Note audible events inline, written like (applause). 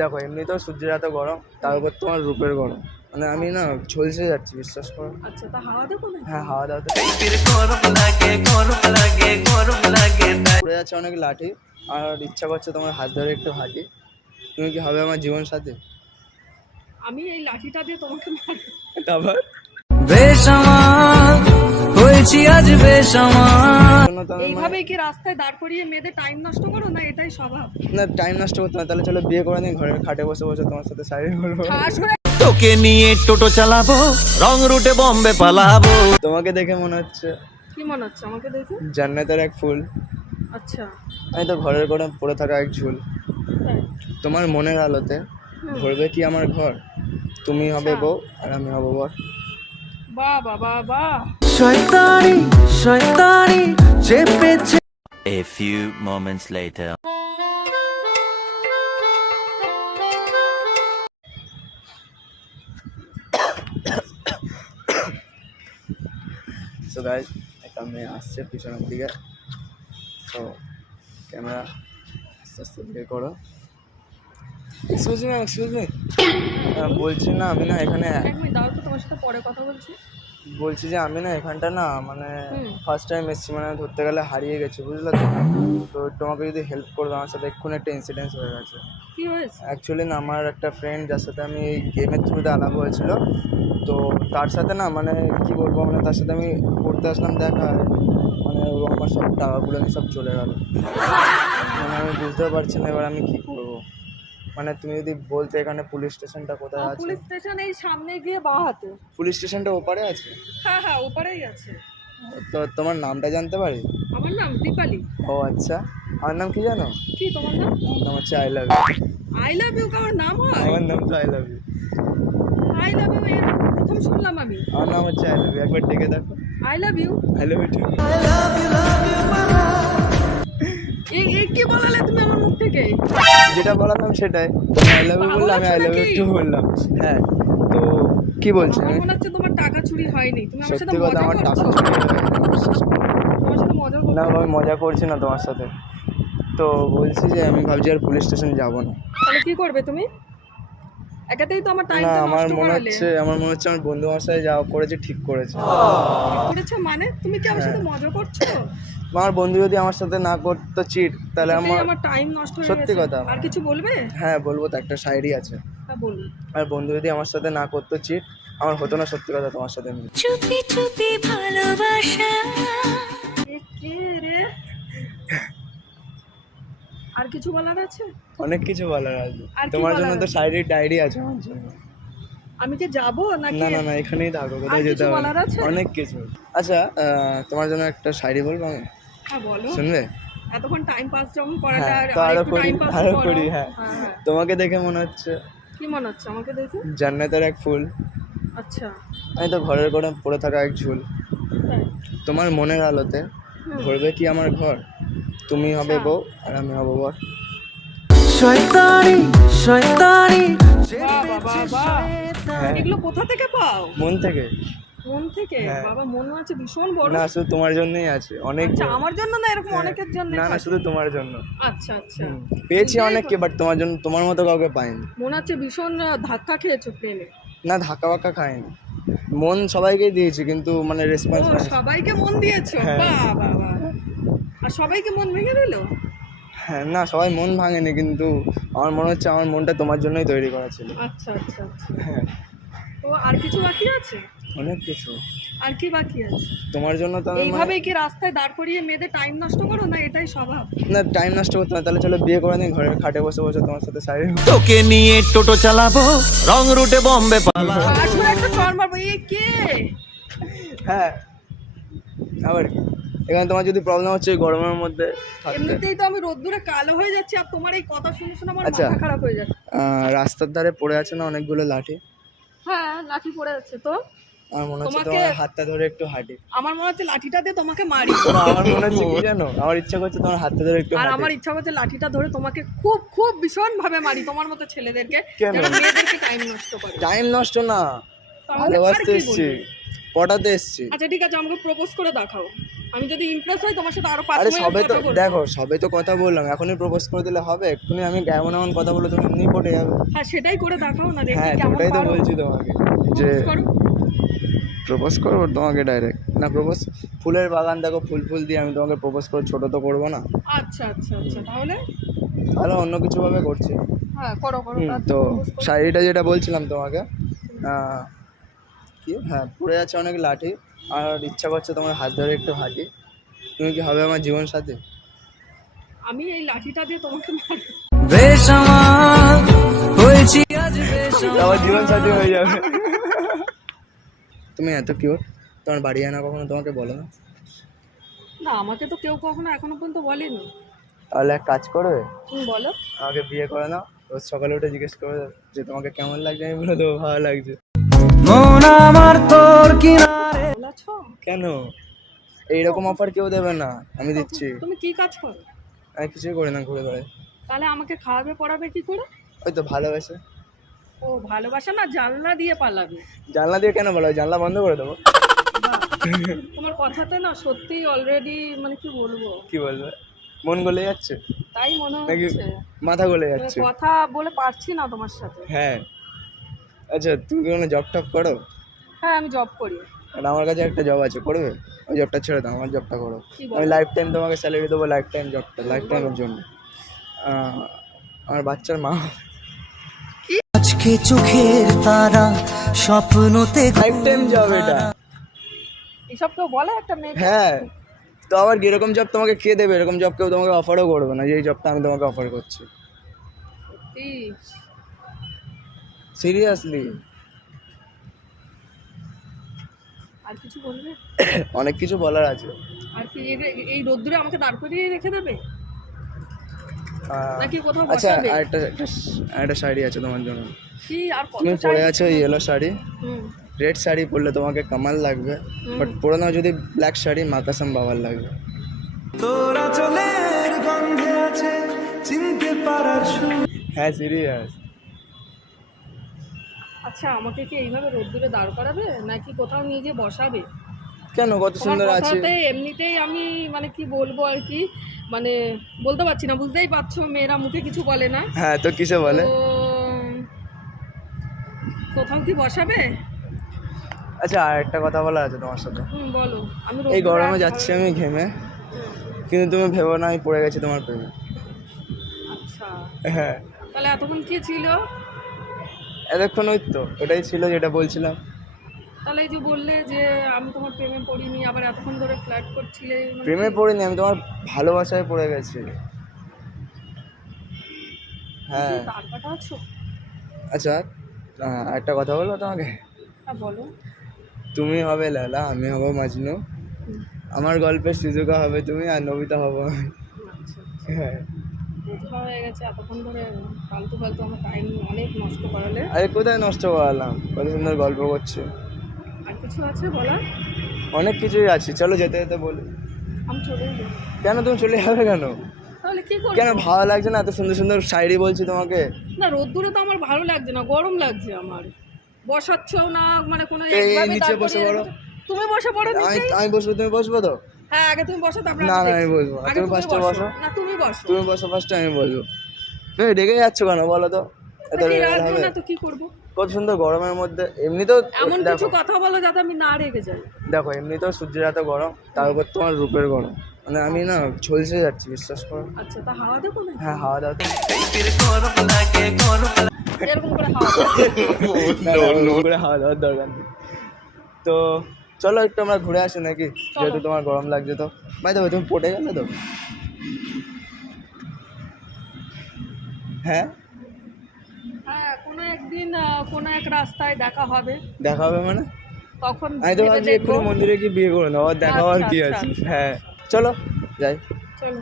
দেখো এমনিতেও সূর্যের এত গরম তার উপর তোমার রূপের গরম। মানে আমি না ঝলসে যাচ্ছি বিশ্বাস করো। আচ্ছা তা হাওয়া দেবো না হ্যাঁ হাওয়া দাওয়া পড়ে যাচ্ছে অনেক লাঠি আর ইচ্ছা করছে তোমার হাত ধরে একটু হাঁটি। তুমি কি হবে আমার জীবন সাথে? আমি এই লাঠিটা দিয়ে তোমাকে মারবো। তারপর? বেসামাল হয়েছি আজ কি রাস্তায় দাঁড় করিয়ে মেয়েদের টাইম নষ্ট করো না? এটাই স্বভাব। না টাইম নষ্ট করতে না তাহলে চলো বিয়ে করে নিই ঘরের খাটে বসে বসে তোমার সাথে শাড়ি বলব তোকে নিয়ে টোটো চালাবো রং রুটে বম্বে পালাবো। তোমাকে দেখে মনে হচ্ছে কি মনে হচ্ছে? আমাকে দেখে? জান্নাতের এক ফুল। আচ্ছা। আমি তো ঘরের করে পড়ে থাকা এক ঝুল। তোমার মনের আলোতে ভরবে কি আমার ঘর? তুমি হবে বউ আর আমি হব বর। বাহ বাহ বাহ বাহ শয়তানি শয়তানি চেপেছে A few moments later. So guys একটা মেয়ে আসছে পিছনের দিকে তো ক্যামেরা আস্তে আস্তে বের করো এক্সকিউজ মি এক্সকিউজ মি বলছি না আমি না এখানে এক মিনিট দাও তো তোমার সাথে পরে কথা বলছি। বলছি যে আমি না এখানটা না মানে ফার্স্ট টাইম এসেছি মানে ধরতে গেলে হারিয়ে গেছি বুঝলে তো? তো তোমাকে যদি হেল্প করবে আমার সাথে এক্ষুনি একটা ইনসিডেন্স হয়ে গেছে। কি হয়েছে? অ্যাকচুয়ালি না আমার একটা ফ্রেন্ড যার সাথে আমি এই গেমের থ্রুতে আলাপ হয়েছিল তো তার সাথে না মানে কি বলব মানে তার সাথে আমি পড়তে আসলাম দেখা মানে ও আমার সব টাকাগুলো নিয়ে সব চলে গেল। মানে আমি বুঝতে পারছি না এবার আমি কি করব? মানে তুমি যদি বলতে এখানে পুলিশ স্টেশনটা কোথায় আছে? পুলিশ স্টেশন এই সামনে গিয়ে বাঁ হাতে পুলিশ স্টেশনটা ওপারে আছে? হ্যাঁ হ্যাঁ ওপারেই আছে। তো তোমার নামটা জানতে পারি? আমার নাম দীপালি। ও আচ্ছা। আমার নাম কি জানো? কি তোমার নাম? আমার নাম হচ্ছে I love you I love you কার নাম হয়? আমার নাম তো I love you I love you এর প্রথম শুনলাম আমি। আমার নাম হচ্ছে আই লাভ ইউ একবার ডেকে দেখো। I love you I love you I love you love এই এই কি বলালে তুমি আমার মুখ থেকে? যেটা বলালাম সেটাই। আই লাভ ইউ বললাম আমি আই লাভ ইউ টু বললাম। হ্যাঁ তো কি বলছেন আমার মনে হচ্ছে তোমার টাকা চুরি হয়নি। তুমি আমার সাথে মজা আমার টাকা চুরি না আমি মজা করছি না তোমার সাথে। তো বলছি যে আমি ভাবছি আর পুলিশ স্টেশন যাব না। তাহলে কি করবে তুমি? একাতেই তো আমার না টাইমটা আমার মনে হচ্ছে আমার মনে হচ্ছে আমার বন্ধু আমার সাথে যাওয়া করেছে ঠিক করেছে। করেছ মানে? তুমি কি আমার সাথে মজা করছ? আমার বন্ধু যদি আমার সাথে না করতো চিট তাহলে আমার আমার টাইম নষ্ট হয়ে সত্যি কথা। আর কিছু বলবে? হ্যাঁ বলব তো একটা শায়রি আছে। হ্যাঁ বলুন। আর বন্ধু যদি আমার সাথে না করতো চিট আমার হতো না সত্যি কথা তোমার সাথে মিলে। চুপি চুপি ভালোবাসা। কে রে? আর কিছু বলার আছে? অনেক কিছু বলার আছে। তোমার জন্য তো? শায়রির ডায়েরি আছে আমার জন্য। আমি কি যাব নাকি? না না না এখানেই থাকো কোথায় যেতে হবে। অনেক কিছু। আচ্ছা তোমার জন্য একটা শায়রি বলব আমি? হ্যাঁ বলো। শুনবে এতক্ষণ টাইম পাস যখন করাটা হ্যাঁ আর করি আরও করো। হ্যাঁ। হ্যাঁ হ্যাঁ। তোমাকে দেখে মনে হচ্ছে কি মনে হচ্ছে? আমাকে দেখে? জান্নাতের এক ফুল। আচ্ছা। আমি তো ঘরের করে পড়ে থাকা এক ঝুল। তোমার মনের আলোতে ভরবে কি আমার ঘর? তুমি হবে আচ্ছা। বউ আর আমি হব বর। শয়তানি শয়তানি। হ্যাঁ। এগুলো কোথা থেকে পাও? মন থেকে। মন থেকে? হ্যাঁ। বাবা মন আছে ভীষণ বড়। না শুধু তোমার জন্যই আছে। অনেক আচ্ছা আমার জন্য না এরকম অনেকের জন্য না না শুধু তোমার জন্য। আচ্ছা আচ্ছা। পেয়েছি অনেককে বাট তোমার জন্য তোমার মতো কাউকে পাইনি। মনে হচ্ছে ভীষণ ধাক্কা খেয়েছো না ধাক্কা বাক্কা খাইনি। মন সবাইকেই দিয়েছি কিন্তু মানে রেসপন্স সবাইকে মন দিয়েছ? হ্যাঁ। আর সবাইকে মন ভেঙে দিল হ্যাঁ না সবাই মন ভাঙেনি কিন্তু আমার মনে হচ্ছে আমার মনটা তোমার জন্যই তৈরি করা ছিল। আচ্ছা আচ্ছা আচ্ছা। হ্যাঁ। তো আর কিছু বাকি আছে? অনেক কিছু। আর কি বাকি আছে? তোমার জন্য তো আমি মানে- কি রাস্তায় দাঁড় করিয়ে মেয়েদের টাইম নষ্ট করো? না এটাই স্বভাব? না টাইম নষ্ট করতে না তাহলে চলো বিয়ে করে নিই ঘরের খাটে বসে বসে তোমার সাথে শাড়ি তোকে নিয়ে টোটো চালাবো রং রুটে বম্বে পালাবো। আসলে একটা চর মারবো। এ কে? হ্যাঁ। আবার এখানে তোমার যদি প্রবলেম হচ্ছে গরমের মধ্যে এমনিতেই তো আমি রোদ্দুরে কালো হয়ে যাচ্ছি আর তোমার এই কথা শুনে শুনে আমার আচ্ছা। মাথা খারাপ হয়ে যাচ্ছে। রাস্তার ধারে পড়ে আছে না অনেকগুলো লাঠি? হ্যাঁ লাঠি পড়ে যাচ্ছে তো। আমার মনে হচ্ছে তোমাকে- তোমার হাতটা ধরে একটু হাঁটি। আমার মনে হচ্ছে লাঠিটা দিয়ে তোমাকে মারি। আমার মনে হচ্ছে কি জানো? আমার ইচ্ছা করছে তোমার হাতটা ধরে একটু আর হাঁটি। আমার ইচ্ছা করছে লাঠিটা ধরে তোমাকে খুব খুব ভীষণ ভাবে মারি তোমার মতো ছেলেদেরকে কেন? যারা মেয়েদেরকে টাইম নষ্ট করে। টাইম নষ্ট না। তাহলে আর ভালোবাসতে কি এসছি। বলবে? পটাতে এসছি। আচ্ছা ঠিক আছে আমাকে প্রপোজ করে দেখাও। আমি যদি ইমপ্রেস হই তোমার সাথে আরও পাঁচ আরে সবে তো। দেখো সবে তো কথা বললাম এখনই প্রপোজ করে দিলে হবে এক্ষুনি আমি এমন এমন কথা বলে তুমি এমনি পটে যাবে। হ্যাঁ সেটাই করে দেখাও না দেখি হ্যাঁ ওটাই তো বলছি তোমাকে যে প্রপোজ করব তোমাকে ডাইরেক্ট না প্রপোজ ফুলের বাগান দেখো ফুল ফুল দিয়ে আমি তোমাকে প্রপোজ করে ছোট তো করব না। আচ্ছা আচ্ছা আচ্ছা তাহলে? তাহলে অন্য কিছু ভাবে করছি। হ্যাঁ করো করো তো শাড়িটা যেটা বলছিলাম তোমাকে কি? হ্যাঁ পড়ে আছে অনেক লাঠি। আর ইচ্ছা করছে তোমার হাত ধরে একটু হাঁটি। তুমি কি হবে আমার জীবন সাথী? আমি এই লাঠিটা দিয়ে তোমাকে মারবো। আমার জীবন সাথী হয়ে যাবে। তুমি এত কিউট তোমার বাড়ি আনা কখনো তোমাকে বলো না? না আমাকে তো কেউ কখনো এখনও পর্যন্ত বলেনি। তাহলে এক কাজ করবে তুমি বলো। আমাকে বিয়ে করে নাও। রোজ সকালে উঠে জিজ্ঞেস করে যে তোমাকে কেমন লাগছে? আমি বলে দেবো ভালো লাগছে। বলেছ? কেন? এইরকম অফার কেউ দেবে না আমি দিচ্ছি। তুমি কি কাজ করো? আমি কিছুই করি না ঘুরে ঘুরে। তাহলে আমাকে খাওয়াবে পড়াবে কি করে? ওই তো ভালোবেসে। ও ভালোবাসা না জানলা দিয়ে পালাবে। জানলা দিয়ে কেন বলো জানলা বন্ধ করে দেবো। তোমার কথাতে না সত্যি অলরেডি মানে কি বলব? কি বলবে? মন গলে যাচ্ছে? তাই মনে হচ্ছে। মাথা গলে মানে যাচ্ছে? কথা বলে পারছি না তোমার সাথে। হ্যাঁ। আচ্ছা তুমি কি কোনো জব টপ করো? হ্যাঁ আমি জব করি। আর আমার কাছে একটা জব আছে করবে? ওই জবটা ছেড়ে দাও আমার জবটা করো। আমি লাইফ টাইম তোমাকে স্যালারি দেবো লাইফ টাইম জবটা লাইফ টাইমের জন্য। আমার বাচ্চার মা। আজকে চোখের তারা স্বপ্নতে লাইফ টাইম জব এটা। এসব কেউ বলে একটা মেয়ে? হ্যাঁ। তো আবার এরকম জব তোমাকে কে দেবে? এরকম জব কেউ তোমাকে অফারও করবে না যে এই জবটা আমি তোমাকে অফার করছি। সত্যি? সিরিয়াসলি আর কিছু বলবে? অনেক কিছু বলার আছে। আর কি এই- রোদ্দুরে আমাকে দাঁড় করিয়ে রেখে দেবে? আহ, নাকি কোথাও আচ্ছা একটা শাড়ি আছে তোমার জন্য। কি আর তুমি পরে আছো ইয়েলো শাড়ি। রেড শাড়ি পরলে তোমাকে কামাল লাগবে বাট পরে নাও যদি ব্ল্যাক শাড়ি মাকাসাম বাবার লাগবে। তোরা চলের গন্ধে আছে চিনতে পারার হ্যাঁ সিরিয়াস আচ্ছা আমাকে কি এইভাবে রোদ্দুরে দাঁড় করাবে? নাকি কোথাও নিয়ে গিয়ে বসাবে? কেন? কত সুন্দর আছে। এমনিতেই আমি মানে কি বলব আর কি মানে বলতে পারছি না বুঝতেই পারছ মেয়েরা মুখে কিছু বলে না। হ্যাঁ তো কিসে বলে? কোথাও কি বসাবে? আচ্ছা আর একটা কথা বলা আছে তোমার সাথে। হুম বলো। আমি এই গরমে যাচ্ছি আমি ঘেমে কিন্তু তুমি ভেবো না আমি পড়ে গেছি তোমার প্রেমে। আচ্ছা। হ্যাঁ। তাহলে এতক্ষণ কি ছিল? এতক্ষণ ওই তো ওটাই ছিল যেটা বলছিলাম। তাহলে এই যে বললে যে আমি তোমার প্রেমে পড়িনি আবার এতক্ষণ ধরে ফ্ল্যাট করছিলে মানে প্রেমে পড়িনি আমি তোমার ভালোবাসায় পড়ে গেছি। হ্যাঁ। আচ্ছা একটা কথা বলব তোমাকে? হ্যাঁ বলো। তুমি হবে লালা আমি হব মাজনু। আমার গল্পের সুযোগা হবে তুমি আর নবিতা হব। আচ্ছা। হ্যাঁ। বোঝা হয়ে গেছে এতক্ষণ ধরে ফালতু ফালতু আমার টাইম অনেক নষ্ট করালে। আরে কোথায় নষ্ট করালাম? কত সুন্দর গল্প করছে। আর কিছু আছে বলার? অনেক কিছুই আছে চলো যেতে যেতে বলি। আমি চলে যাব। কেন তুমি চলে যাবে কেন? তাহলে কি করব? কেন ভালো লাগছে না? এত সুন্দর সুন্দর শায়রি বলছি তোমাকে। না রোদ্দুরে তো আমার ভালো লাগছে না গরম লাগছে আমার। বসাচ্ছেও না মানে কোনো একভাবে নিচে বসে পড়ো। তুমি বসে পড়ো নিচে আমি বসবো তুমি বসবো তো? হ্যাঁ আগে তুমি বসো তারপরে না, আমি না। আগে তুমি এ বসো। না তুমি বসো। তুমি বসো ফার্স্টে আমি বলব তুমি রেগে যাচ্ছ কেন বলো তো? এত রেগে হবে না তো কি করব? কত সুন্দর গরমের মধ্যে এমনি তো এমন কিছু কথা বলো যাতে আমি না রেগে যাই। দেখো এমনি তো সূর্যের এত গরম তার উপর তোমার রূপের গরম। মানে আমি না ঝলসে যাচ্ছি বিশ্বাস করো। আচ্ছা তা হাওয়া দেবো না হ্যাঁ হাওয়া দাও তো। এরকম করে হাওয়া (laughs) দেওয়ার দরকার নেই। তো চলো একটু আমরা ঘুরে আসি নাকি? যেহেতু তোমার গরম লাগছে তো। ভাই দেবো তুমি পটে গেলে তো। হ্যাঁ? হ্যাঁ কোনো একদিন কোনো এক রাস্তায় দেখা হবে। দেখা হবে মানে? তখন আমি তো ভাবছি। এক্ষুনি মন্দিরে কি বিয়ে করে নেব দেখা হওয়ার আচ্ছা, কি আচ্ছা, আছে? আচ্ছা। হ্যাঁ চলো যাই। চলো।